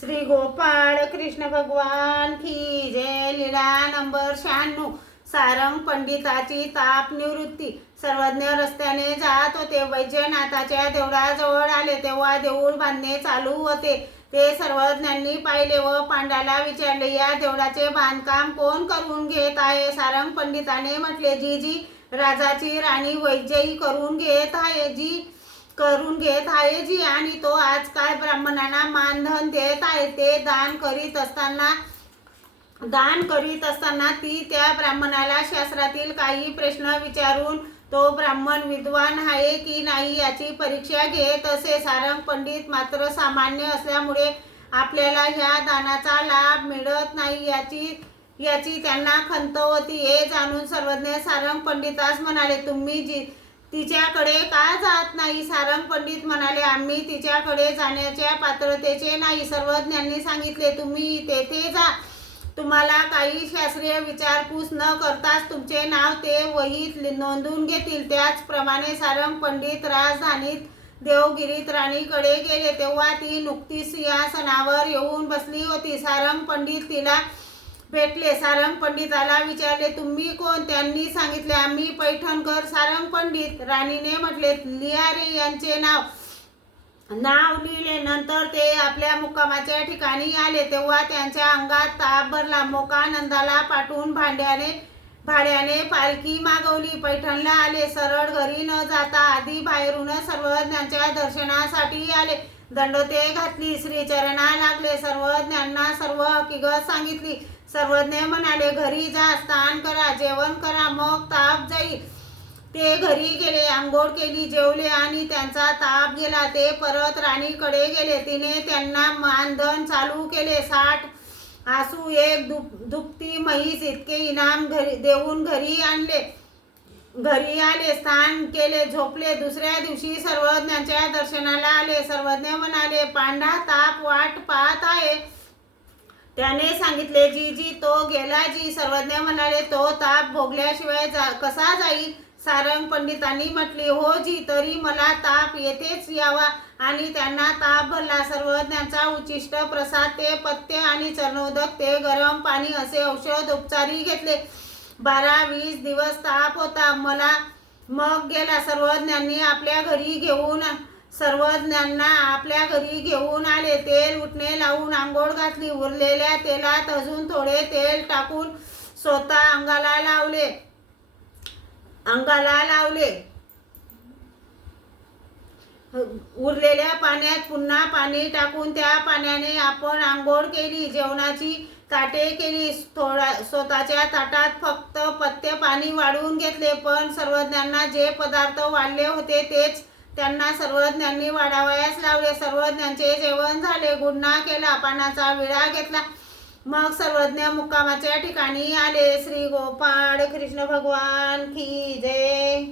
श्री गोपाळ कृष्ण भगवान की जय लीला नंबर शहाण्णव. सारंग पंडिताची ताप निवृत्ती. सर्वज्ञ रस्त्याने जात होते. वैजनाथाच्या देवळाजवळ आले तेव्हा देऊळ बांधणे चालू होते. ते सर्वज्ञांनी पाहिले व पांडाला विचारले या देवळाचे बांधकाम कोण करून घेत आहे? सारंग पंडिताने म्हटले जी जी राजाची राणी वैजयी करून घेत आहे. जी करून घेत आहे जी. आणि तो आजकाल ब्राह्मणांना मानधन देत आहे ते दान करीत असताना दान करीत असताना ती त्या ब्राह्मणाला शास्त्रातील काही प्रश्न विचारून तो ब्राह्मण विद्वान आहे की नाही याची परीक्षा घेत असे. सारंग पंडित मात्र सामान्य असल्यामुळे आपल्याला ह्या दानाचा लाभ मिळत नाही याची याची त्यांना खंत होती हे जाणून सर्वज्ञ सारंग पंडितास म्हणाले तुम्ही जी तिच्याकडे का जात नाही? सारंग पंडित म्हणाले आम्ही तिच्याकडे जाण्याच्या पात्रतेचे नाही. सर्वज्ञांनी सांगितले तुम्ही तेथे जा. तुम्हाला काही शास्त्रीय विचारपूस न करताच तुमचे नाव ते वहीत नोंदून नोंदवून घेतील. त्याचप्रमाणे सारंग पंडित राजधानीत देवगिरीत राणीकडे गेले. तेव्हा ती नुकतीच सिंहासनावर येऊन बसली होती. सारंग पंडित तिला भेटले. सारंग पंडिताला विचारले तुम्ही कोण? त्यांनी सांगितले आम्ही पैठणकर. सारंग पंडित राणीने म्हटले लिहा रे यांचे नाव. नाव लिहिले. नंतर ते आपल्या मुक्कामाच्या ठिकाणी आले. तेव्हा त्यांच्या अंगात ताप भरला. मोकानंदाला पाठवून भांड्याने भाड्याने पालखी मागवली. पैठणला आले. सरळ घरी न जाता आधी बाहेरूनच सर्वज्ञांच्या दर्शनासाठी आले. दंडोते घातली. श्रीचरणा लागले. सर्वज्ञांना सर्व हकीकत सांगितली. सर्वज्ञ म्हणाले घरी जा स्नान करा जेवण करा मग ताप जाईल. ते घरी गेले आंघोळ केली जेवले आणि त्यांचा ताप गेला. ते परत राणीकडे गेले. तिने त्यांना मानधन चालू केले. साठ आसू एक दुप दुपती म्हैस इतके इनाम घरी देऊन घरी आणले. घरी आले स्नान केले झोपले. दुसऱ्या दिवशी सर्वज्ञांच्या दर्शनाला आले. सर्वज्ञ म्हणाले पांढा ताप वाट पा त्याने सांगितले जी जी तो गेला जी. सर्वज्ञ म्हणाले तो ताप भोगल्याशिवाय जा कसा जाईल? सारंग पंडितांनी म्हटले हो जी तरी मला ताप येथेच यावा. आणि त्यांना ताप भरला. सर्वज्ञांचा उच्चिष्ट प्रसाद ते पथ्य आणि चरणोदक ते गरम पाणी असे औषध उपचारी घेतले. बारा वीस दिवस ताप होता. मला मग गेला. सर्वज्ञांनी आपल्या घरी घेऊन सर्वज्ञांना आपल्या घरी घेऊन आले. तेल उठणे लावून आंघोळ घातली. उरलेल्या तेलात अजून थोडे तेल टाकून स्वतः अंगाला लावले. अंगाला लावले. उरलेल्या पाण्यात पुन्हा पाणी टाकून त्या पाण्याने आपण आंघोळ केली. जेवणाची ताटे केली. थोडा स्वतःच्या ताटात फक्त पत्ते पाणी वाढवून घेतले. पण सर्वज्ञांना जे पदार्थ वाढले होते तेच त्यांना सर्वज्ञांनी वाढावयास लावले. सर्वज्ञांचे जेवण झाले. गुन्हा केला. पानाचा विळा घेतला. मग सर्वज्ञ मुक्कामाच्या ठिकाणी आले. श्री गोपाळ कृष्ण भगवान की जय.